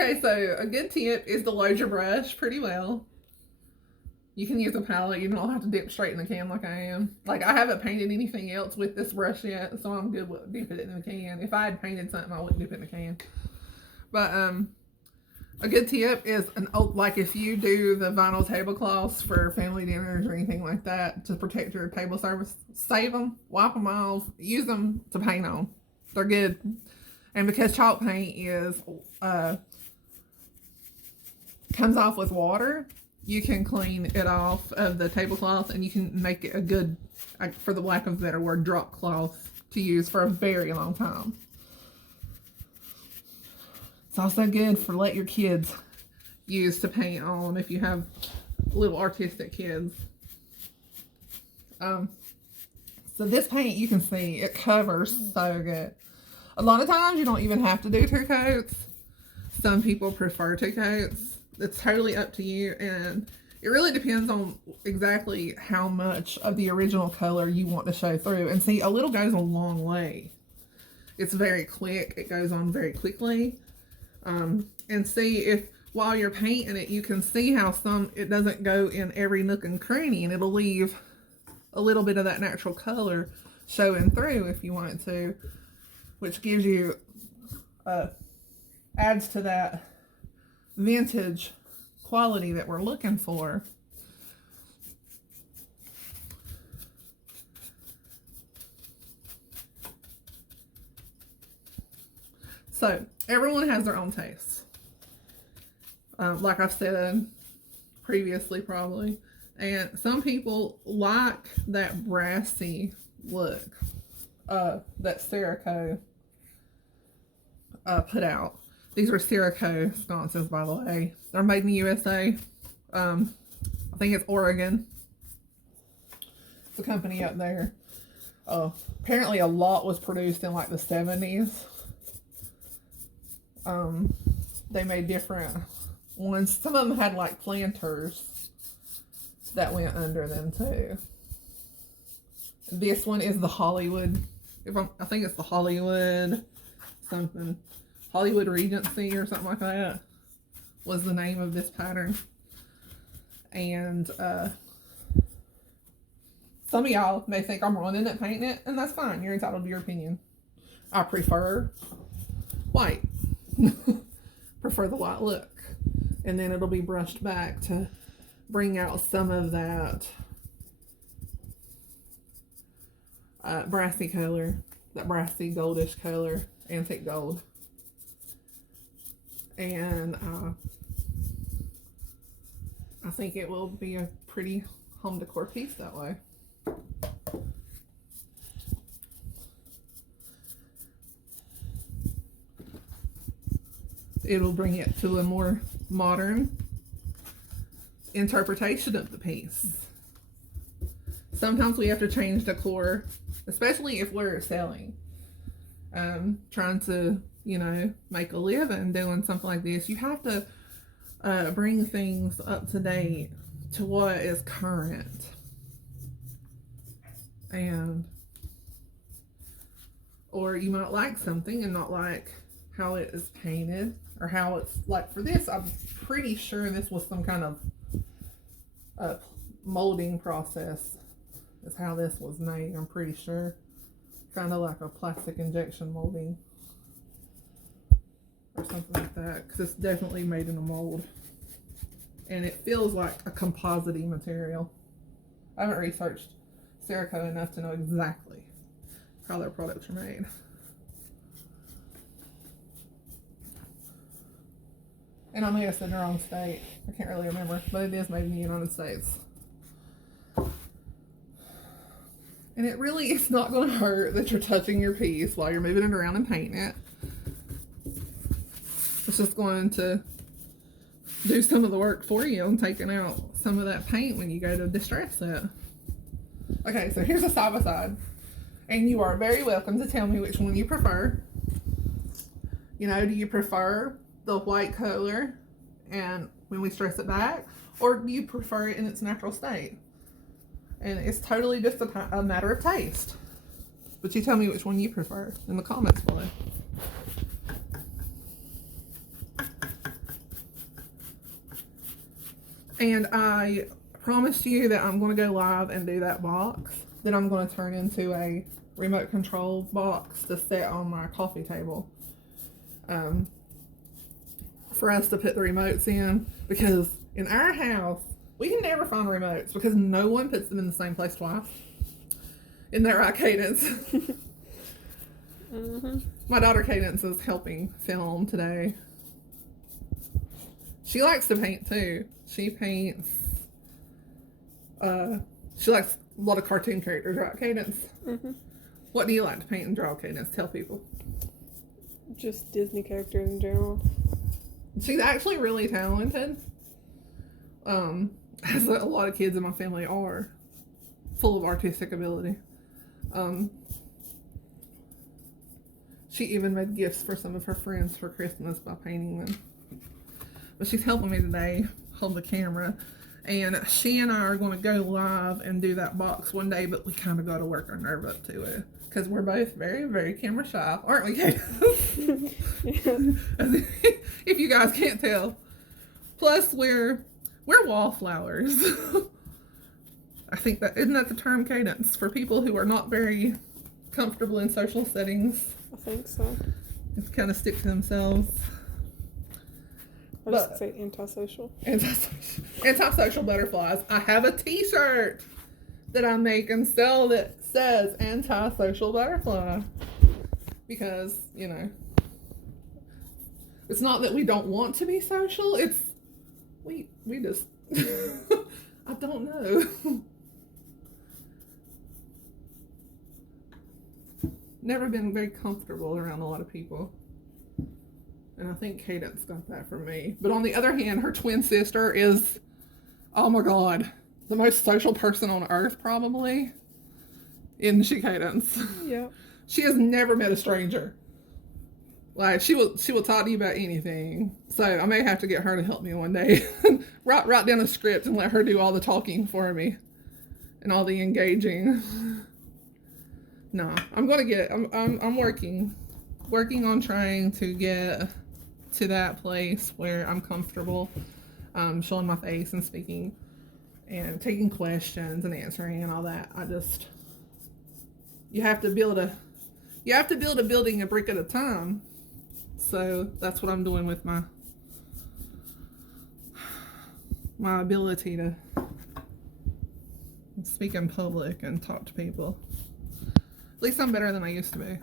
Okay, so a good tip is to load your brush pretty well. You can use a palette. You don't have to dip straight in the can like I am. Like, I haven't painted anything else with this brush yet, so I'm good with dipping it in the can. If I had painted something, I wouldn't dip it in the can. But a good tip is like if you do the vinyl tablecloths for family dinners or anything like that to protect your table service, save them, wipe them off, use them to paint on. They're good. And because chalk paint is comes off with water, you can clean it off of the tablecloth and you can make it a good, for the lack of a better word, drop cloth to use for a very long time. It's also good for let your kids use to paint on if you have little artistic kids. So this paint, you can see it covers so good. A lot of times you don't even have to do two coats. Some people prefer two coats. It's totally up to you, and it really depends on exactly how much of the original color you want to show through. And see, a little goes a long way. It's very quick. It goes on very quickly. And see if while you're painting it, you can see how it doesn't go in every nook and cranny, and it'll leave a little bit of that natural color showing through if you want it to, which gives you, adds to that vintage quality that we're looking for. So everyone has their own tastes. Like I've said previously, probably. And some people like that brassy look that Cerakote put out. These are Cerakote sconces, by the way. They're made in the USA. I think it's Oregon. It's a company up there. Apparently a lot was produced in like the 70s. They made different ones. Some of them had like planters that went under them too. This one is the Hollywood. I think it's the Hollywood something. Hollywood Regency or something like that was the name of this pattern. And some of y'all may think I'm running it, painting it, and that's fine. You're entitled to your opinion. I prefer white. Prefer the white look. And then it'll be brushed back to bring out some of that brassy color, that brassy goldish color, antique gold. And I think it will be a pretty home decor piece that way. It'll bring it to a more modern interpretation of the piece. Sometimes we have to change decor, especially if we're selling. Trying to, make a living doing something like this. You have to bring things up to date to what is current. Or you might like something and not like how it is painted, or how it's like for this. I'm pretty sure this was some kind of molding process is how this was made. I'm pretty sure, kind of like a plastic injection molding or something like that, because it's definitely made in a mold, and it feels like a composite material. I haven't researched Cerakote enough to know exactly how their products are made. And I may have said the wrong state. I can't really remember, but it is made in the United States. And it really is not going to hurt that you're touching your piece while you're moving it around and painting it. It's just going to do some of the work for you and taking out some of that paint when you go to distress it. Okay, so here's a side by side. And you are very welcome to tell me which one you prefer. Do you prefer the white color and when we stress it back, or do you prefer it in its natural state? And it's totally just a matter of taste. But you tell me which one you prefer in the comments below. And I promised you that I'm going to go live and do that box. That I'm going to turn into a remote control box to set on my coffee table. For us to put the remotes in, because in our house we can never find remotes because no one puts them in the same place twice. Isn't that right, Cadence? Mm-hmm. My daughter Cadence is helping film today. She likes to paint too. She paints. She likes a lot of cartoon characters, right, Cadence? Mm-hmm. What do you like to paint and draw, Cadence? Tell people. Just Disney characters in general. She's actually really talented. As a lot of kids in my family are, full of artistic ability. She even made gifts for some of her friends for Christmas by painting them. But she's helping me today hold the camera. And she and I are going to go live and do that box one day, but we kind of got to work our nerve up to it. Because we're both very, very camera shy, aren't we, Kate? If you guys can't tell. Plus, we're wallflowers. I think that, isn't that the term, Cadence? For people who are not very comfortable in social settings. I think so. Just kind of stick to themselves. I just say antisocial. Antisocial butterflies. I have a t-shirt that I make and sell that says antisocial butterfly. Because, you know, it's not that we don't want to be social. It's, we just, I don't know. Never been very comfortable around a lot of people. And I think Cadence got that from me. But on the other hand, her twin sister is, oh my God, the most social person on earth, probably. Isn't she, Cadence? Yeah. She has never met a stranger. Like, she will talk to you about anything. So I may have to get her to help me one day. write down a script and let her do all the talking for me. And all the engaging. No, I'm going to get, I'm working on trying to get to that place where I'm comfortable showing my face and speaking and taking questions and answering and all that. You have to build a building a brick at a time. So that's what I'm doing with my ability to speak in public and talk to people. At least I'm better than I used to be.